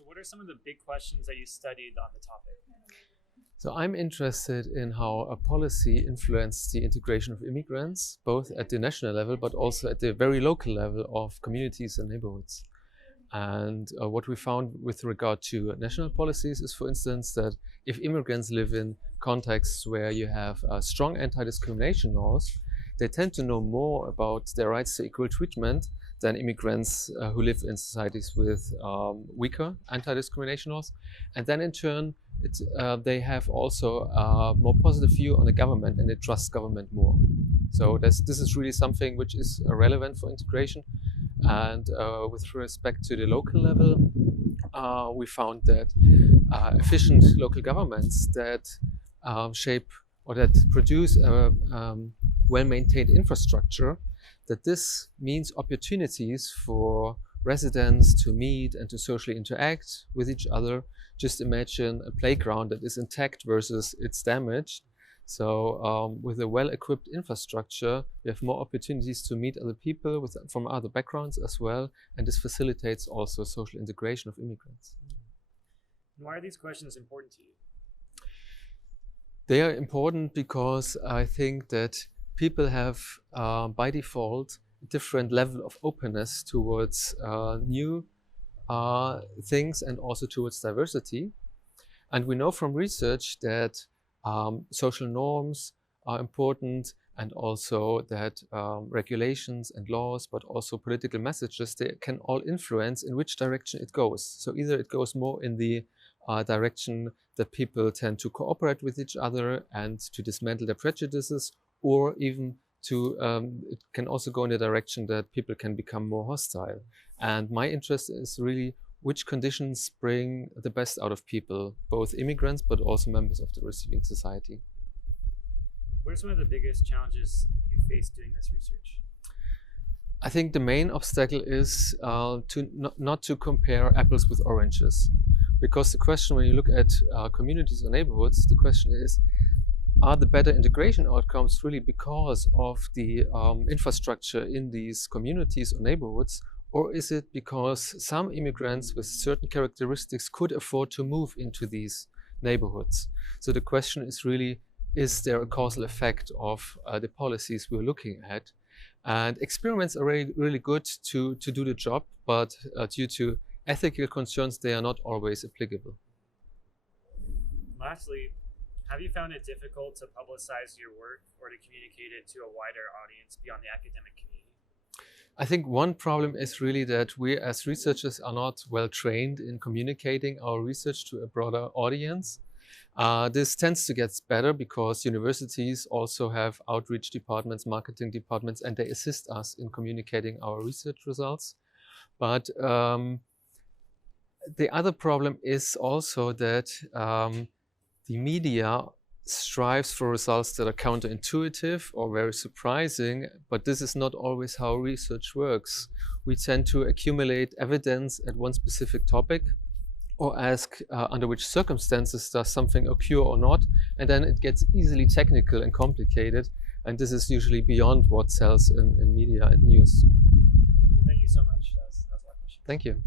So what are some of the big questions that you studied on the topic? So I'm interested in how a policy influences the integration of immigrants, both at the national level, but also at the very local level of communities and neighborhoods. And what we found with regard to national policies is, for instance, that if immigrants live in contexts where you have strong anti-discrimination laws, they tend to know more about their rights to equal treatment than immigrants who live in societies with weaker anti-discrimination laws. And then in turn, they have also a more positive view on the government and they trust government more. So this is really something which is relevant for integration. And with respect to the local level, we found that efficient local governments that shape or that produce a well-maintained infrastructure, that this means opportunities for residents to meet and to socially interact with each other. Just imagine a playground that is intact versus it's damaged. So with a well-equipped infrastructure, we have more opportunities to meet other people from other backgrounds as well, and this facilitates also social integration of immigrants. Why are these questions important to you? They are important because I think that people have, by default, a different level of openness towards new things and also towards diversity. And we know from research that social norms are important, and also that regulations and laws, but also political messages, they can all influence in which direction it goes. So either it goes more in the direction that people tend to cooperate with each other and to dismantle their prejudices, or even to, it can also go in the direction that people can become more hostile. And my interest is really which conditions bring the best out of people, both immigrants, but also members of the receiving society. What are some of the biggest challenges you face doing this research? I think the main obstacle is not to compare apples with oranges. Because the question, when you look at communities or neighborhoods, the question is, are the better integration outcomes really because of the infrastructure in these communities or neighborhoods, or is it because some immigrants with certain characteristics could afford to move into these neighborhoods? So the question is really, is there a causal effect of the policies we're looking at? And experiments are really good to do the job, but due to ethical concerns, they are not always applicable. Lastly, have you found it difficult to publicize your work or to communicate it to a wider audience beyond the academic community? I think one problem is really that we as researchers are not well trained in communicating our research to a broader audience. This tends to get better because universities also have outreach departments, marketing departments, and they assist us in communicating our research results. But the other problem is also that the media strives for results that are counterintuitive or very surprising, but this is not always how research works. We tend to accumulate evidence at one specific topic or ask under which circumstances does something occur or not, and then it gets easily technical and complicated, and this is usually beyond what sells in media and news. Well, thank you so much. That was my question. Thank you.